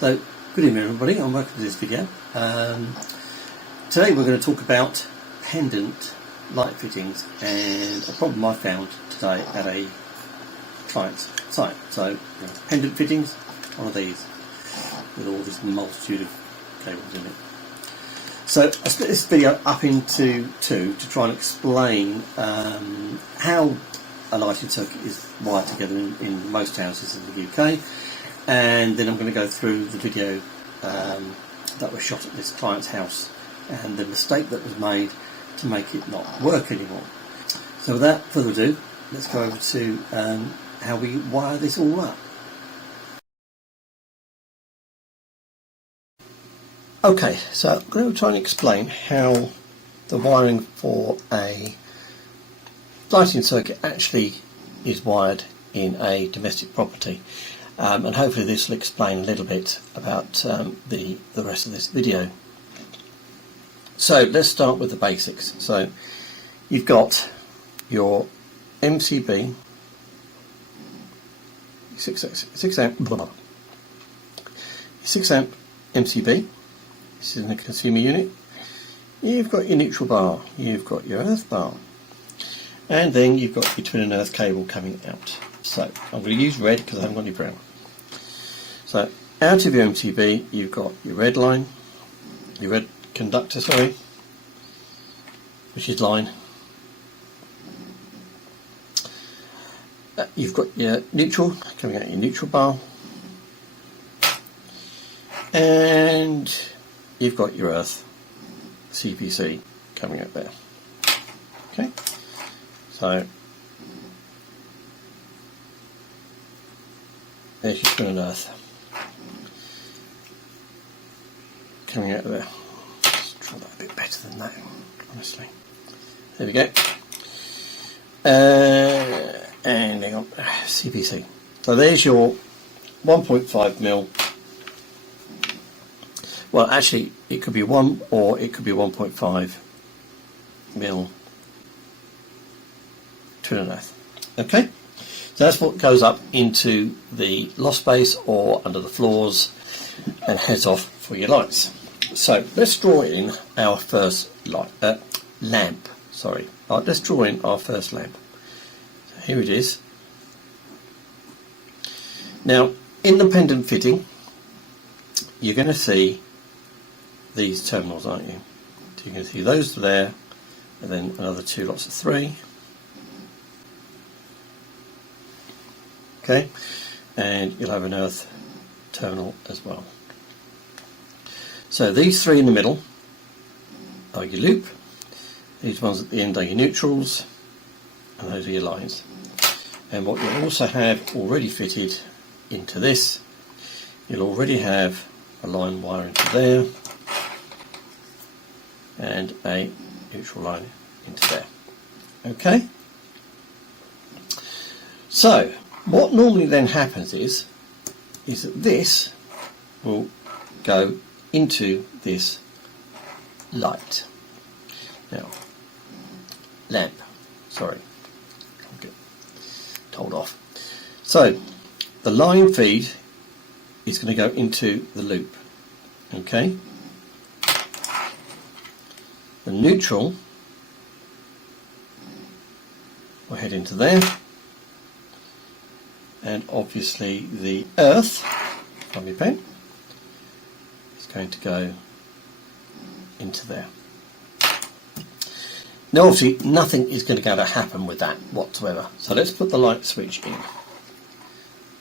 So, good evening everybody, and welcome to this video. Today we're going to talk about pendant light fittings and a problem I found today at a client's site. So, pendant fittings, one of these, with all this multitude of cables in it. So I split this video up into two to try and explain how a lighting circuit is wired together in most houses in the UK. And then I'm going to go through the video that was shot at this client's house and the mistake that was made to make it not work anymore. So without further ado, let's go over to how we wire this all up. Okay, so I'm going to try and explain how the wiring for a lighting circuit actually is wired in a domestic property. And hopefully this will explain a little bit about the rest of this video. So let's start with the basics. So you've got your MCB 6 amp MCB. This is in the consumer unit. You've got your neutral bar, you've got your earth bar, and then you've got your twin and earth cable coming out. So I'm going to use red because I haven't got any brown. So out of your MCB you've got your red line, your red conductor, sorry, which is line. You've got your neutral coming out your neutral bar, and you've got your earth CPC coming out there. Okay, so there's your twin and earth coming out of there. Let's try that a bit better than that, honestly. There we go. And hang on, CPC. So there's your 1.5mm. Well, actually, it could be 1 or it could be 1.5mm twin and earth. Okay, so that's what goes up into the loft space or under the floors and heads off for your lights. So let's draw in our first lamp. Sorry, let's draw in our first lamp. So here it is. Now, in the pendant fitting, you're going to see these terminals, aren't you? So you can see those there, and then another two lots of 3. Okay, and you'll have an earth terminal as well. So these 3 in the middle are your loop, these ones at the end are your neutrals, and those are your lines. And what you'll also have already fitted into this, you'll already have a line wire into there and a neutral line into there. Okay, so what normally then happens is that this will go into this light. Now, lamp, sorry, I'll get told off. So the line feed is going to go into the loop. Okay, the neutral will head into there, and obviously the earth from your pen is going to go into there. Now obviously nothing is going to happen with that whatsoever, so let's put the light switch in.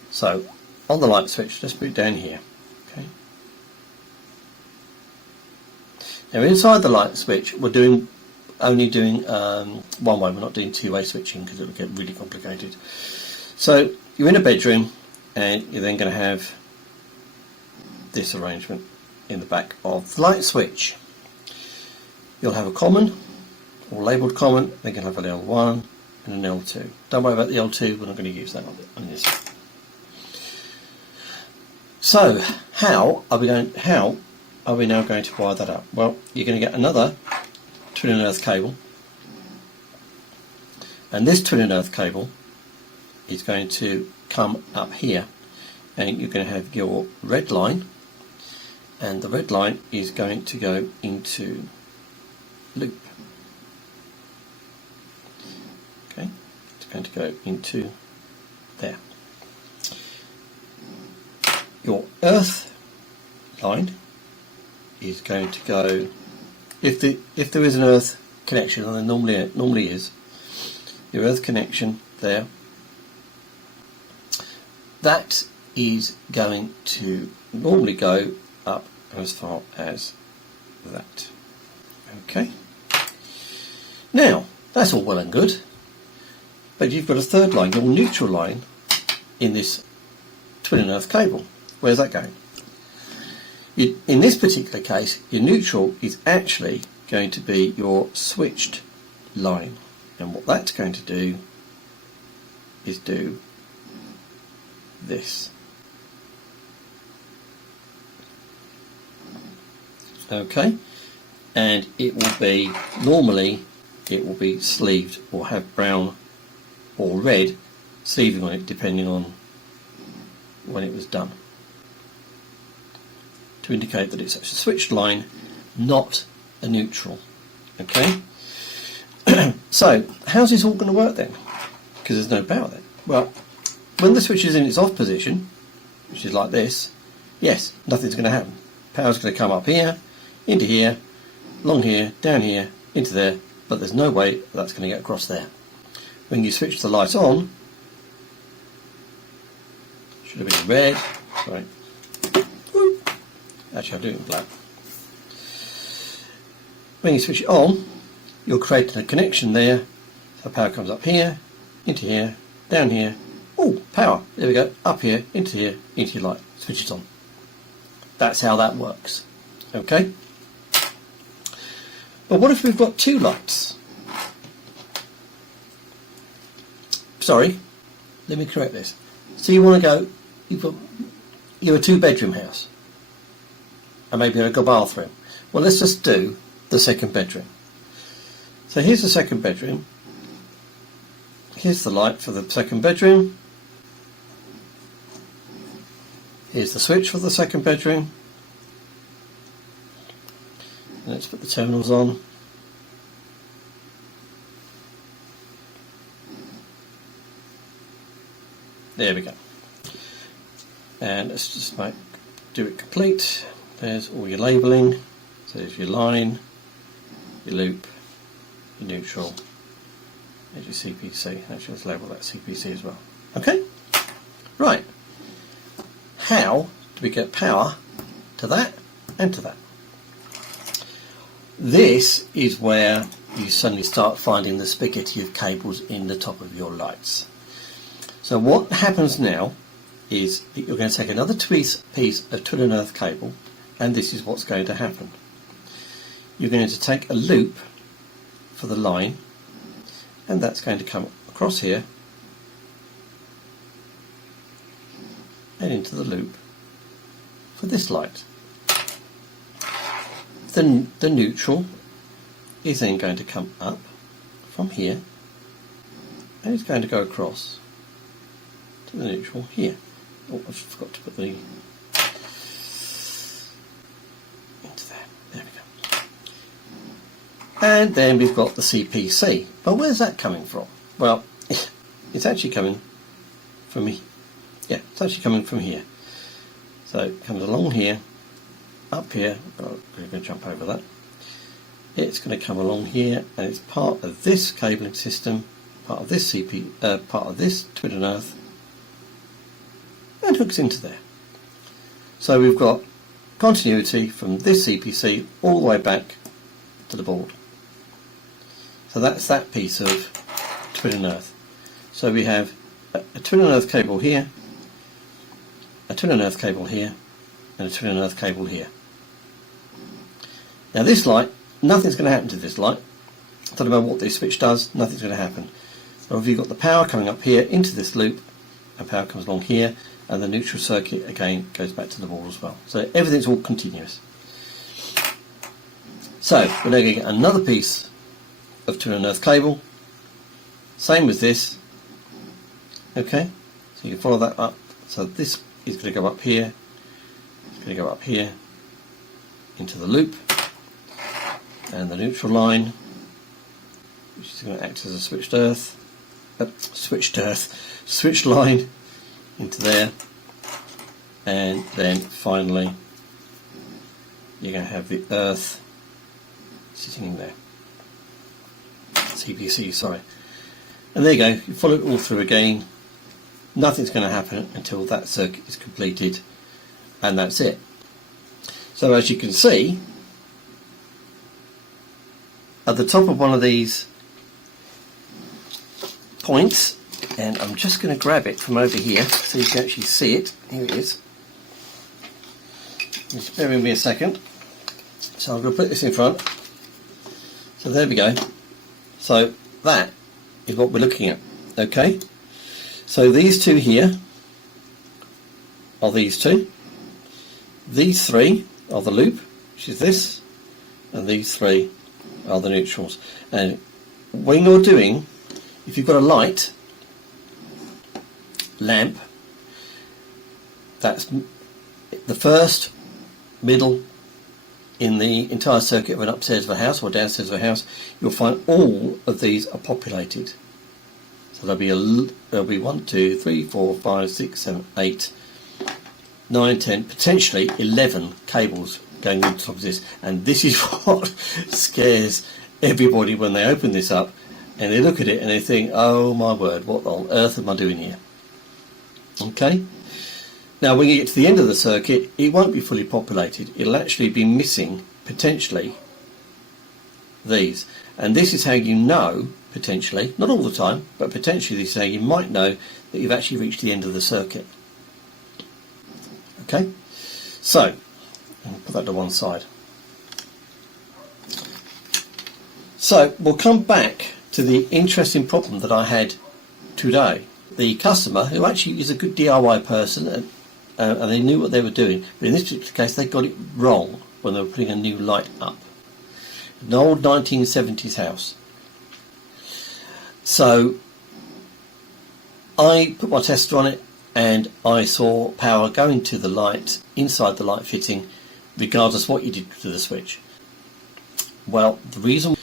So on the light switch, let's put it down here. Okay, now inside the light switch we're only doing one way, we're not doing two-way switching because it would get really complicated. So you're in a bedroom and you're then going to have this arrangement in the back of the light switch. You'll have a common, or labelled common, then you'll have an L1 and an L2. Don't worry about the L2, we're not going to use that on this. So how are we now going to wire that up? Well, you're going to get another twin and earth cable, and this twin and earth cable is going to come up here, and you're going to have your red line and the red line is going to go into loop. Okay, it's going to go into there. Your earth line is going to go, if there is an earth connection, and there normally is, your earth connection there, that is going to normally go up as far as that. Okay. Now, that's all well and good, but you've got a third line, your neutral line, in this twin and earth cable. Where's that going? In this particular case, your neutral is actually going to be your switched line, and what that's going to do is do this. Okay, and it will be, normally it will be sleeved or have brown or red sleeving on it depending on when it was done, to indicate that it's a switched line, not a neutral. Okay. So how's this all going to work then? Because there's no power then. Well, when the switch is in its off position, which is like this, yes, nothing's going to happen. Power's going to come up here, into here, along here, down here, into there, but there's no way that's going to get across there. When you switch the light on, should have been in red, sorry. Actually, I'll do it in black. When you switch it on, you're creating a connection there. So power comes up here, into here, down here. Oh, power! There we go. Up here, into your light. Switch it on. That's how that works. Okay. But what if we've got two lights? Sorry, let me correct this. So you want to go. You're a two-bedroom house, and maybe a bathroom. Well, let's just do the second bedroom. So here's the second bedroom. Here's the light for the second bedroom. Here's the switch for the second bedroom. Let's put the terminals on. There we go. And let's just do it complete. There's all your labelling. So there's your line, your loop, your neutral, there's your CPC. Actually, let's label that CPC as well. Okay? Right. How do we get power to that and to that? This is where you suddenly start finding the spaghetti of cables in the top of your lights. So what happens now is that you're going to take another piece of twin and earth cable, and this is what's going to happen. You're going to take a loop for the line, and that's going to come across here and into the loop for this light. The neutral is then going to come up from here, and it's going to go across to the neutral here. Oh, I just forgot to put the into there. There we go. And then we've got the CPC. But where's that coming from? Well, it's actually coming from me. Yeah, it's actually coming from here. So it comes along here, up here. Oh, we're going to jump over that. It's going to come along here, and it's part of this cabling system, part of this part of this twin and earth, and hooks into there. So we've got continuity from this CPC all the way back to the board. So that's that piece of twin and earth. So we have a twin and earth cable here, a twin and earth cable here, and a twin and earth cable here. Now this light, nothing's going to happen to this light. Don't know what this switch does, nothing's going to happen. So if you've got the power coming up here into this loop, and power comes along here, and the neutral circuit again goes back to the board as well. So everything's all continuous. So we're now going to get another piece of twin and earth cable, same as this. Okay, so you follow that up. So this is going to go up here, it's going to go up here, into the loop, and the neutral line, which is going to act as a switched line into there, and then finally you're going to have the earth sitting in there. CPC, sorry. And there you go, you follow it all through again. Nothing's going to happen until that circuit is completed, and that's it. So as you can see, at the top of one of these points, and I'm just going to grab it from over here so you can actually see it. Here it is. Just bear with me a second. So I'm going to put this in front. So there we go. So that is what we're looking at. Okay. So these two here are these two. These three are the loop, which is this, and these three are the neutrals. And when you're doing, if you've got a light lamp, that's the first, middle, in the entire circuit of an upstairs of a house or downstairs of a house, you'll find all of these are populated. So there'll be 1, 2, 3, 4, 5, 6, 7, 8, 9, 10, potentially 11 cables going on top of this, and this is what scares everybody when they open this up and they look at it and they think, oh my word, what on earth am I doing here? Okay. Now when you get to the end of the circuit, it won't be fully populated. It'll actually be missing, potentially, these. And this is how you know, potentially, not all the time, but potentially this is how you might know that you've actually reached the end of the circuit. Okay? So, I'll put that to one side. So, we'll come back to the interesting problem that I had today. The customer, who actually is a good DIY person, and they knew what they were doing, but in this particular case they got it wrong when they were putting a new light up. An old 1970s house. So I put my tester on it and I saw power going to the light inside the light fitting regardless what you did to the switch. Well, the reason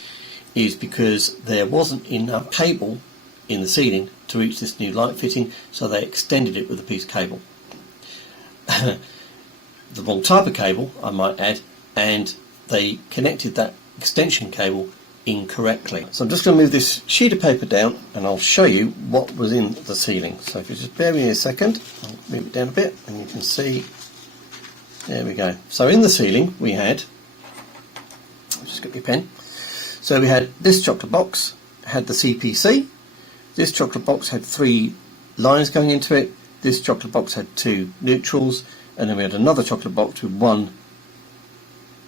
is because there wasn't enough cable in the ceiling to reach this new light fitting, so they extended it with a piece of cable. The wrong type of cable, I might add, and they connected that extension cable incorrectly. So I'm just going to move this sheet of paper down and I'll show you what was in the ceiling. So if you just bear with me a second, I'll move it down a bit and you can see, there we go. So in the ceiling we had, I'll just get my pen, so we had this chocolate box, had the CPC, this chocolate box had 3 lines going into it, this chocolate box had 2 neutrals, and then we had another chocolate box with 1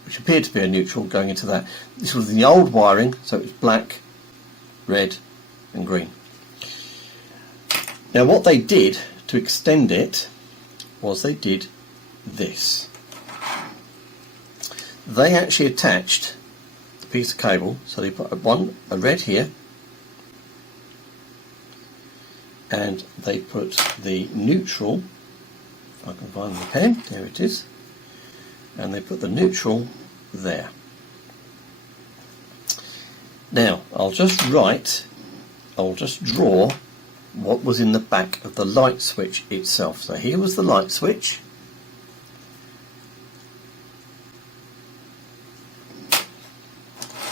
which appeared to be a neutral going into that. This was the old wiring, so it was black, red and green. Now what they did to extend it was they did this. They actually attached the piece of cable, so they put a red here, and they put the neutral, if I can find the pen, there it is, and they put the neutral there. Now I'll just draw what was in the back of the light switch itself. So here was the light switch.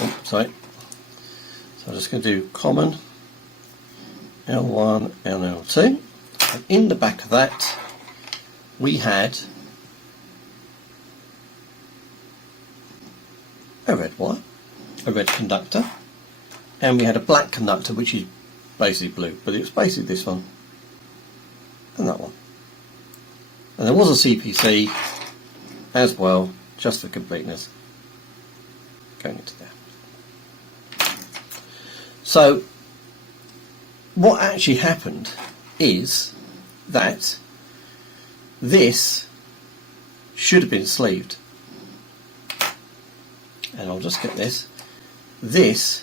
Oh, sorry. So I'm just going to do common L1 and L2, and in the back of that we had a red wire, a red conductor, and we had a black conductor which is basically blue, but it was basically this one and that one. And there was a CPC as well, just for completeness, going into there. So what actually happened is that this should have been sleeved. And I'll just get this. This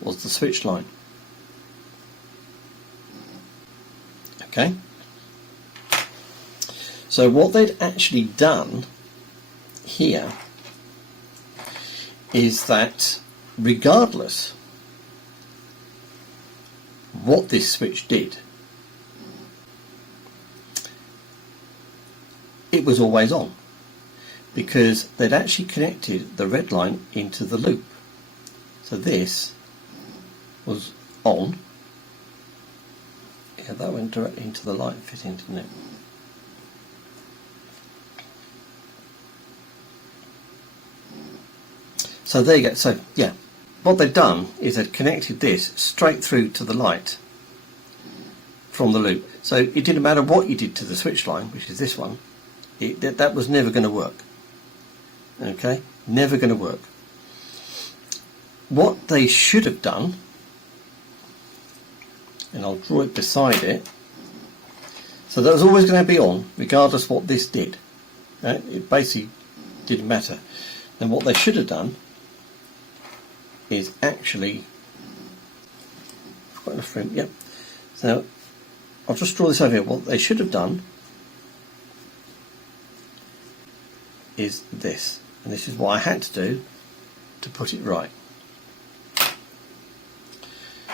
was the switch line. Okay. So what they'd actually done here is that regardless what this switch did, it was always on, because they'd actually connected the red line into the loop. So this was on. Yeah, that went directly into the light fitting, didn't it? So there you go. So yeah, what they've done is they've connected this straight through to the light from the loop. So it didn't matter what you did to the switch line, which is this one, that was never going to work. Okay, never going to work. What they should have done, and I'll draw it beside it, so that was always going to be on regardless what this did. Right? It basically didn't matter. Then what they should have done is actually, I've got enough room, yep. So I'll just draw this over here. What they should have done is this, and this is what I had to do to put it right.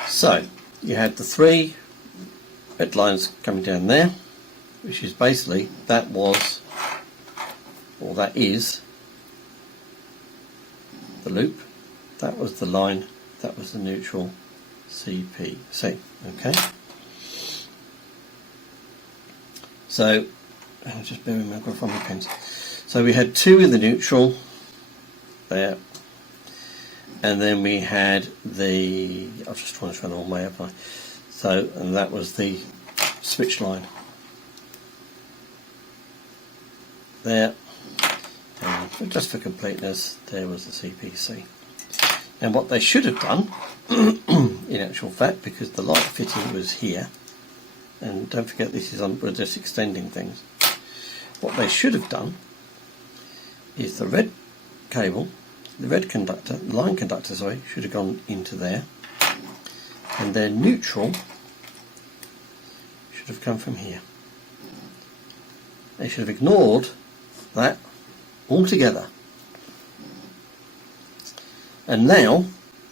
So you had the 3 red lines coming down there, which is basically, that was, or that is, the loop. That was the line, that was the neutral CPC. Okay. So, I'll just bear in mind, I've got to find my pens. So we had 2 in the neutral there, and then we had the, I'll just try and run all the way up. So, and that was the switch line there, and just for completeness, there was the CPC. And what they should have done, in actual fact, because the light fitting was here, and don't forget this is on, we're just extending things, what they should have done is the red cable, the red conductor, the line conductor, sorry, should have gone into there, and their neutral should have come from here. They should have ignored that altogether. And now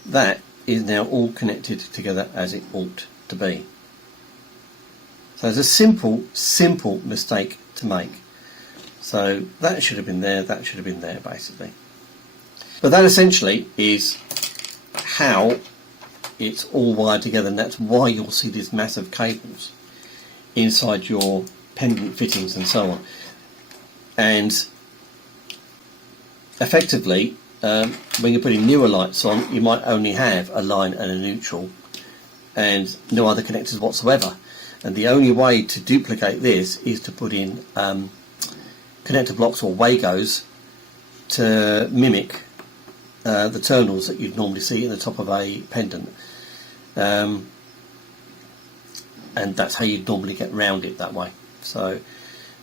that is now all connected together as it ought to be. So it's a simple mistake to make. So that should have been there, that should have been there, basically. But that essentially is how it's all wired together, and that's why you'll see these massive cables inside your pendant fittings and so on. And effectively, when you're putting newer lights on, you might only have a line and a neutral and no other connectors whatsoever. And the only way to duplicate this is to put in connector blocks or Wagos to mimic the terminals that you'd normally see at the top of a pendant. And that's how you'd normally get round it that way. So,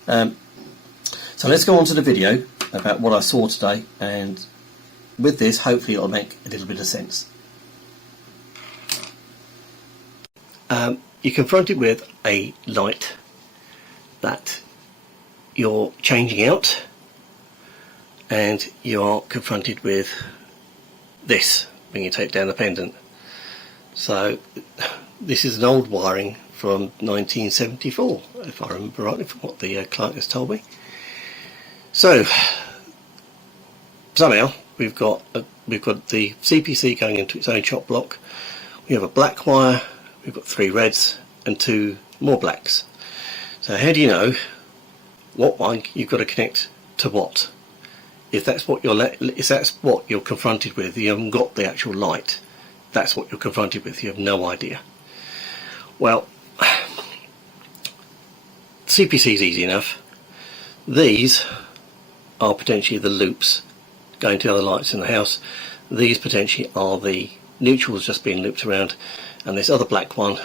so let's go on to the video about what I saw today, and with this hopefully it'll make a little bit of sense. You're confronted with a light that you're changing out, and you're confronted with this when you take down the pendant. So this is an old wiring from 1974, if I remember rightly, from what the client has told me. So somehow we've got the CPC going into its own chop block. We have a black wire, we've got 3 reds and 2 more blacks. So how do you know what one you've got to connect to what? If that's what you're confronted with, you haven't got the actual light, that's what you're confronted with, you have no idea. Well, CPC is easy enough. These are potentially the loops going to other lights in the house. These potentially are the neutrals just being looped around, and this other black one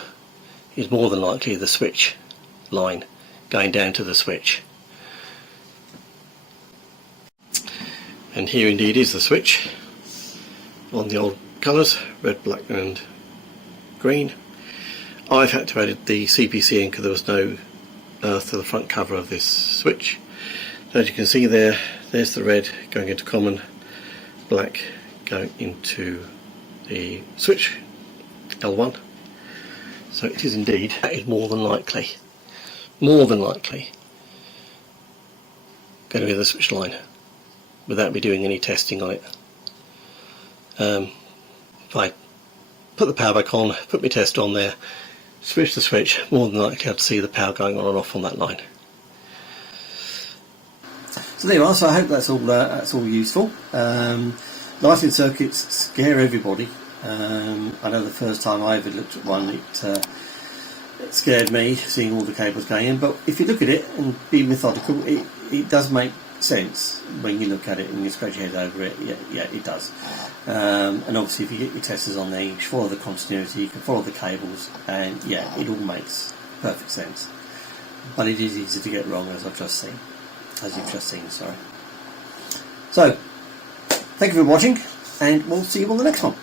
is more than likely the switch line going down to the switch. And here indeed is the switch on the old colours, red, black and green. I've had to add the CPC in because there was no earth to the front cover of this switch. So as you can see there's the red going into common, black going into the switch L1. So it is indeed, that is more than likely going to be the switch line without me doing any testing on it. If I put the power back on, put my test on there, switch the switch, more than likely I'd see the power going on and off on that line. So there you are. So I hope that's all useful. Lighting circuits scare everybody. I know the first time I ever looked at one, it scared me, seeing all the cables going in. But if you look at it and be methodical, it does make sense when you look at it and you scratch your head over it. Yeah, it does. And obviously, if you get your testers on there, you can follow the continuity, you can follow the cables, and yeah, it all makes perfect sense. But it is easy to get wrong, as you've just seen. Sorry. So, thank you for watching, and we'll see you on the next one.